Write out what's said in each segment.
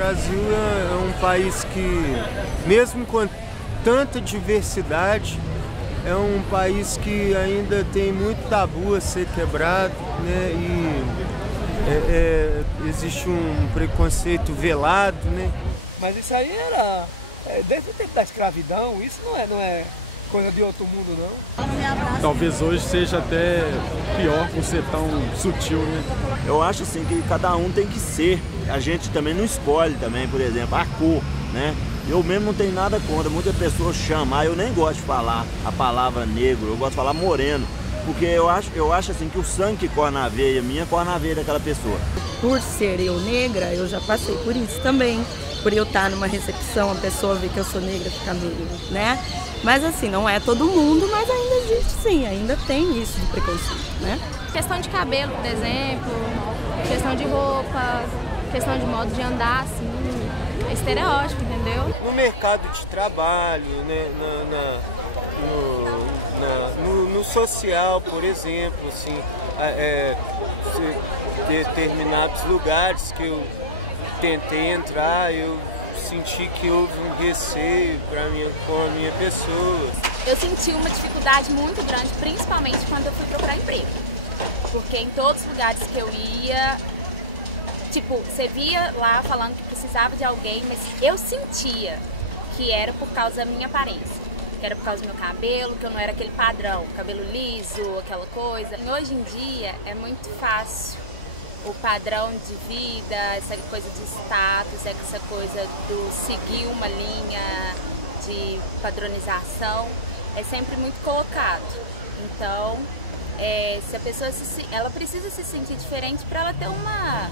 Brasil é um país que, mesmo com tanta diversidade, é um país que ainda tem muito tabu a ser quebrado, né? E existe um preconceito velado, né? Mas isso aí era desde o tempo da escravidão, isso não é coisa de outro mundo, não. Talvez hoje seja até pior por ser tão sutil, né? Eu acho assim que cada um tem que ser. A gente também não escolhe também, por exemplo, a cor, né? Eu mesmo não tenho nada contra. Muitas pessoas chamam, eu nem gosto de falar a palavra negro, eu gosto de falar moreno. Porque eu acho assim que o sangue que corre na veia minha, corre na veia daquela pessoa. Por ser eu negra, eu já passei por isso também. Por eu estar numa recepção, a pessoa vê que eu sou negra, fica meio, né? Mas assim, não é todo mundo, mas ainda existe sim, ainda tem isso de preconceito, né? Questão de cabelo, por exemplo, questão de roupa, questão de modo de andar, assim, é estereótipo, entendeu? No mercado de trabalho, né? No social, por exemplo, assim, determinados lugares que eu tentei entrar, eu senti que houve um receio com a minha pessoa. Eu senti uma dificuldade muito grande, principalmente quando eu fui procurar emprego. Porque em todos os lugares que eu ia, tipo, você via lá falando que precisava de alguém, mas eu sentia que era por causa da minha aparência. Que era por causa do meu cabelo, que eu não era aquele padrão, cabelo liso, aquela coisa. E hoje em dia é muito fácil o padrão de vida, essa coisa de status, essa coisa do seguir uma linha de padronização, é sempre muito colocado. Então, se a pessoa ela precisa se sentir diferente para ela ter uma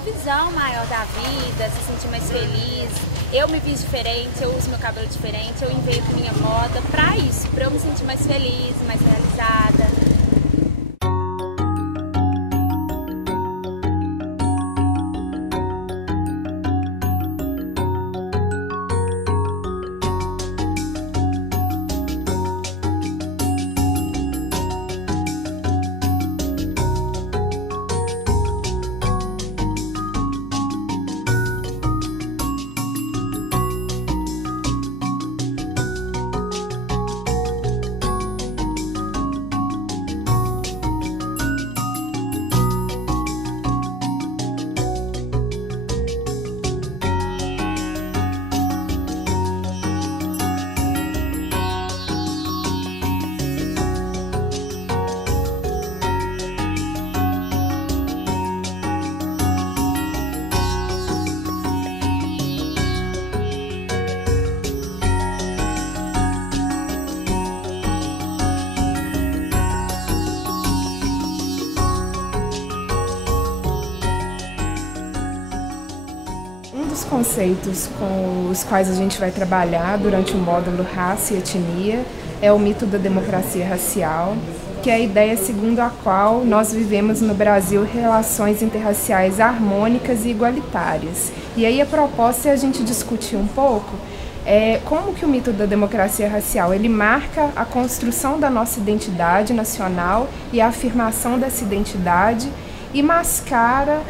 visão maior da vida, se sentir mais feliz. Eu me vi diferente, eu uso meu cabelo diferente, eu invento minha moda para isso, para eu me sentir mais feliz, mais realizada. Conceitos com os quais a gente vai trabalhar durante o módulo Raça e Etnia é o mito da democracia racial, que é a ideia segundo a qual nós vivemos no Brasil relações interraciais harmônicas e igualitárias. E aí a proposta é a gente discutir um pouco como que o mito da democracia racial ele marca a construção da nossa identidade nacional e a afirmação dessa identidade e mascara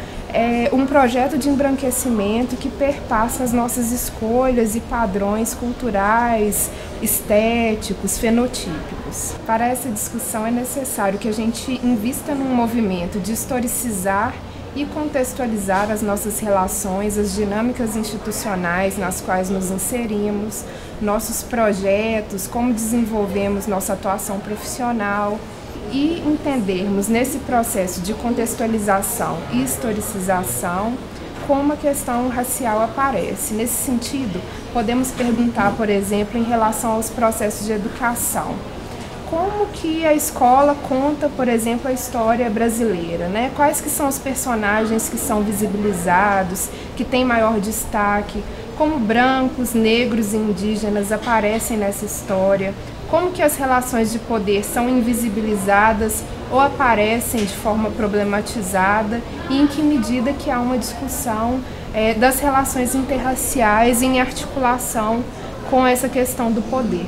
um projeto de embranquecimento que perpassa as nossas escolhas e padrões culturais, estéticos, fenotípicos. Para essa discussão é necessário que a gente invista num movimento de historicizar e contextualizar as nossas relações, as dinâmicas institucionais nas quais nos inserimos, nossos projetos, como desenvolvemos nossa atuação profissional, e entendermos nesse processo de contextualização e historicização como a questão racial aparece. Nesse sentido, podemos perguntar, por exemplo, em relação aos processos de educação. Como que a escola conta, por exemplo, a história brasileira, né? Quais que são os personagens que são visibilizados, que têm maior destaque, como brancos, negros e indígenas aparecem nessa história, como que as relações de poder são invisibilizadas ou aparecem de forma problematizada e em que medida que há uma discussão das relações interraciais em articulação com essa questão do poder.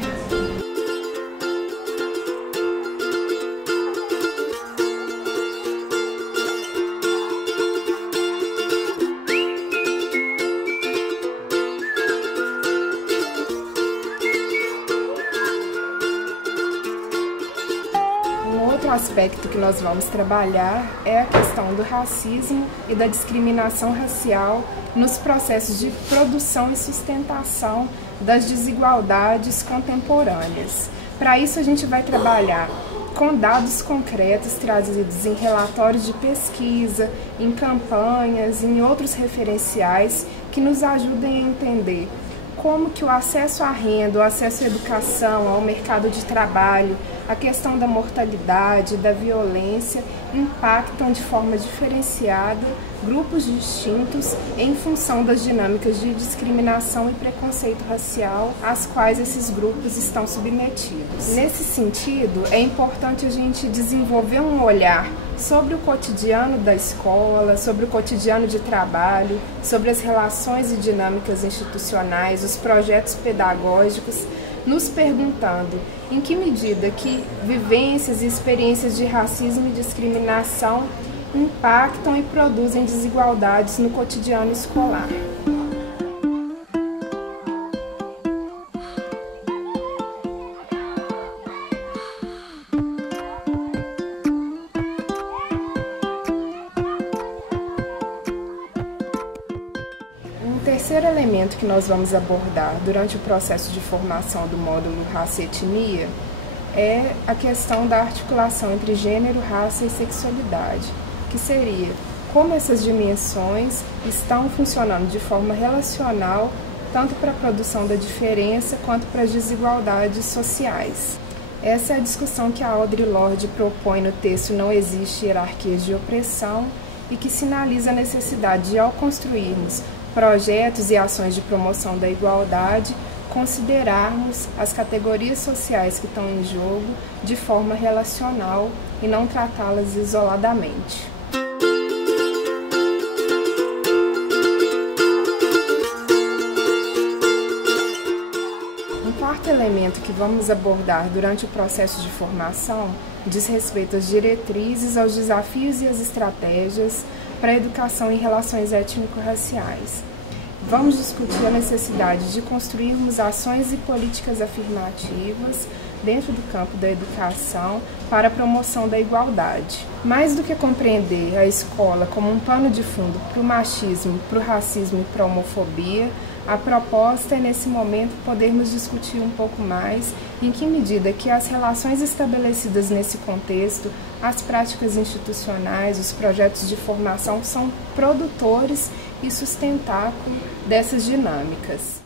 aspecto que nós vamos trabalhar é a questão do racismo e da discriminação racial nos processos de produção e sustentação das desigualdades contemporâneas. Para isso, a gente vai trabalhar com dados concretos trazidos em relatórios de pesquisa, em campanhas, em outros referenciais que nos ajudem a entender como que o acesso à renda, o acesso à educação, ao mercado de trabalho, a questão da mortalidade, da violência, impactam de forma diferenciada grupos distintos em função das dinâmicas de discriminação e preconceito racial às quais esses grupos estão submetidos. Nesse sentido, é importante a gente desenvolver um olhar sobre o cotidiano da escola, sobre o cotidiano de trabalho, sobre as relações e dinâmicas institucionais, os projetos pedagógicos, nos perguntando em que medida que vivências e experiências de racismo e discriminação impactam e produzem desigualdades no cotidiano escolar. Um terceiro elemento que nós vamos abordar durante o processo de formação do módulo Raça e Etnia é a questão da articulação entre gênero, raça e sexualidade, que seria como essas dimensões estão funcionando de forma relacional tanto para a produção da diferença quanto para as desigualdades sociais. Essa é a discussão que a Audre Lorde propõe no texto Não Existe Hierarquias de Opressão e que sinaliza a necessidade de, ao construirmos projetos e ações de promoção da igualdade, considerarmos as categorias sociais que estão em jogo de forma relacional e não tratá-las isoladamente. Um quarto elemento que vamos abordar durante o processo de formação diz respeito às diretrizes, aos desafios e às estratégias para a educação em relações étnico-raciais. Vamos discutir a necessidade de construirmos ações e políticas afirmativas dentro do campo da educação para a promoção da igualdade. Mais do que compreender a escola como um pano de fundo para o machismo, para o racismo e para a homofobia, a proposta é, nesse momento, podermos discutir um pouco mais em que medida que as relações estabelecidas nesse contexto, as práticas institucionais, os projetos de formação são produtores e sustentáculo dessas dinâmicas.